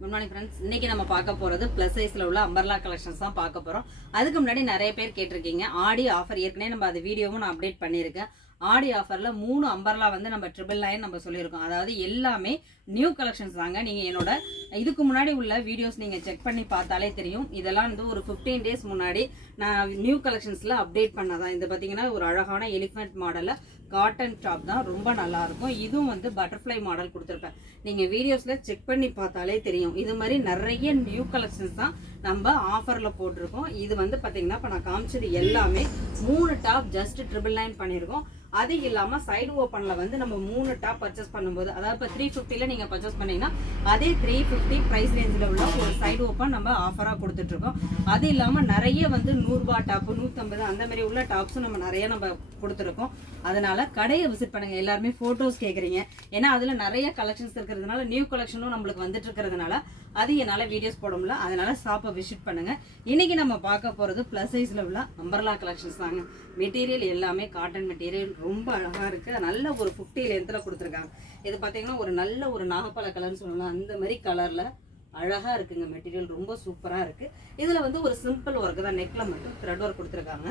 Good morning friends. இன்னைக்கு நம்ம பார்க்க போகிறது ப்ளஸ் சைஸில் உள்ள அம்பர்லா கலெக்ஷன்ஸ் தான் பார்க்க போகிறோம். அதுக்கு முன்னாடி நிறைய பேர் கேட்டிருக்கீங்க ஆடி ஆஃபர். ஏற்கனவே நம்ம அது வீடியோவும் நான் அப்டேட் பண்ணியிருக்கேன். ஆடி ஆஃபரில் 3 அம்பர்லா வந்து நம்ம 999 நம்ம சொல்லியிருக்கோம். அதாவது எல்லாமே நியூ கலெக்ஷன்ஸ் தாங்க. நீங்கள் என்னோட இதுக்கு முன்னாடி உள்ள வீடியோஸ் நீங்கள் செக் பண்ணி பார்த்தாலே தெரியும். இதெல்லாம் வந்து ஒரு 15 டேஸ் முன்னாடி நான் நியூ கலெக்ஷன்ஸில் அப்டேட் பண்ணதான். இது பார்த்தீங்கன்னா ஒரு அழகான எலிஃபென்ட் மாடலில் காட்டன் டாப் தான், ரொம்ப நல்லாயிருக்கும். இதுவும் வந்து பட்டர்ஃப்ளை மாடல் கொடுத்துருப்பேன். நீங்கள் வீடியோஸில் செக் பண்ணி பார்த்தாலே தெரியும். இது மாதிரி நிறைய நியூ கலெக்ஷன்ஸ் தான் நம்ம ஆஃபரில் போட்டிருக்கோம். இது வந்து பார்த்தீங்கன்னா இப்போ நான் காமிச்சது எல்லாமே 3 டாப் ஜஸ்ட் 999 பண்ணியிருக்கோம். அது இல்லாமல் சைடு ஓப்பனில் வந்து நம்ம 3 டாப் பர்ச்சேஸ் பண்ணும்போது, அதாவது இப்போ 350ல் நீங்கள் பர்ச்சேஸ் பண்ணிங்கன்னா அதே 350 ப்ரைஸ் ரேஞ்சில் உள்ள ஒரு சைடு ஓப்பன் நம்ம ஆஃபராக கொடுத்துட்ருக்கோம். அது இல்லாமல் நிறைய வந்து 100 ரூபா டாப்பு, 150 அந்த மாதிரி உள்ள டாப்ஸும் நம்ம நிறைய நம்ம கொடுத்துருக்கோம். அதனால கடையை விசிட் பண்ணுங்கள். எல்லாருமே ஃபோட்டோஸ் கேட்குறீங்க. ஏன்னா அதில் நிறைய கலெக்ஷன்ஸ் இருக்கிறதுனால, நியூ கலெக்ஷனும் நம்மளுக்கு வந்துட்டு இருக்கிறதுனால அது என்னால் வீடியோஸ் போட முடியல. அதனால ஷாப்பை விசிட் பண்ணுங்கள். இன்றைக்கி நம்ம பார்க்க போகிறது ப்ளஸ் சைஸில் உள்ள அம்பர்லா கலெக்ஷன்ஸ் தாங்க. மெட்டீரியல் எல்லாமே காட்டன் மெட்டீரியல், ரொம்ப அழகாக இருக்குது. நல்ல ஒரு 50 லென்த்தில் கொடுத்துருக்காங்க. இது பார்த்தீங்கன்னா ஒரு நல்ல ஒரு நாகப்பழ கலர்னு சொல்லலாம். அந்த மாதிரி கலரில் அழகாக இருக்குங்க. மெட்டீரியல் ரொம்ப சூப்பராக இருக்குது. இதில் வந்து ஒரு சிம்பிள் ஒர்க்கு தான், நெக்கில் மட்டும் த்ரெட் ஒர்க் கொடுத்துருக்காங்க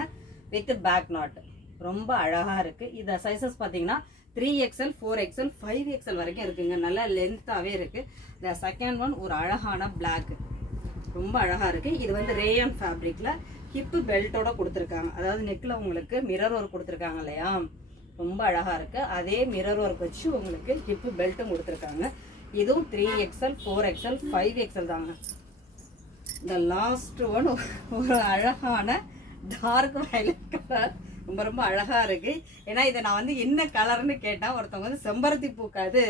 வித் பேக் நாட். ரொம்ப அழகாக இருக்குது. இதை சைஸஸ் பார்த்தீங்கன்னா 3XL, 4XL, 5XL வரைக்கும் இருக்குங்க. நல்லா லென்த்தாகவே இருக்குது. இந்த செகண்ட் ஒன் ஒரு அழகான பிளாக், ரொம்ப அழகாக இருக்குது. இது வந்து ரேயான் ஃபேப்ரிக்கில் ஹிப்பு பெல்ட்டோட கொடுத்துருக்காங்க. அதாவது நெக்கில் உங்களுக்கு மிரர் ஒர்க் கொடுத்துருக்காங்க இல்லையா, ரொம்ப அழகாக இருக்குது. அதே மிரர் ஒர்க் வச்சு உங்களுக்கு ஹிப்பு பெல்ட்டும் கொடுத்துருக்காங்க. இதுவும் 3XL, 4XL, 5XL தாங்க. இந்த லாஸ்ட் ஒன் ஒரு அழகான டார்க் வயலட் கலர், ரொம்ப ரொம்ப அழகாக இருக்குது. ஏன்னா இதை நான் வந்து என்ன கலர்னு கேட்டால் ஒருத்தவங்க வந்து செம்பருத்தி பூ, இது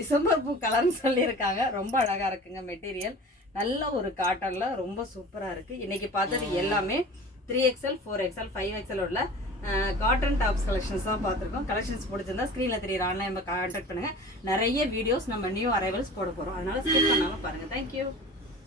டிசம்பர் பூ கலர்னு சொல்லியிருக்காங்க. ரொம்ப அழகாக இருக்குங்க. மெட்டீரியல் நல்ல ஒரு காட்டனில் ரொம்ப சூப்பராக இருக்குது. இன்றைக்கி பார்த்தது எல்லாமே 3XL, 4XL, 5XL உள்ள காட்டன் டாப்ஸ் கலெக்ஷன்ஸ் தான் பார்த்துருக்கோம். கலெக்ஷன்ஸ் பிடிச்சிருந்தா ஸ்க்ரீனில் தெரியுற ஆன்லைன் நம்ம கான்டாக்ட் பண்ணுங்கள். நிறைய வீடியோஸ் நம்ம நியூ அரைவல்ஸ் போட போகிறோம். அதனால் ஸ்கிப் பண்ணாமல் பாருங்கள். தேங்க்யூ.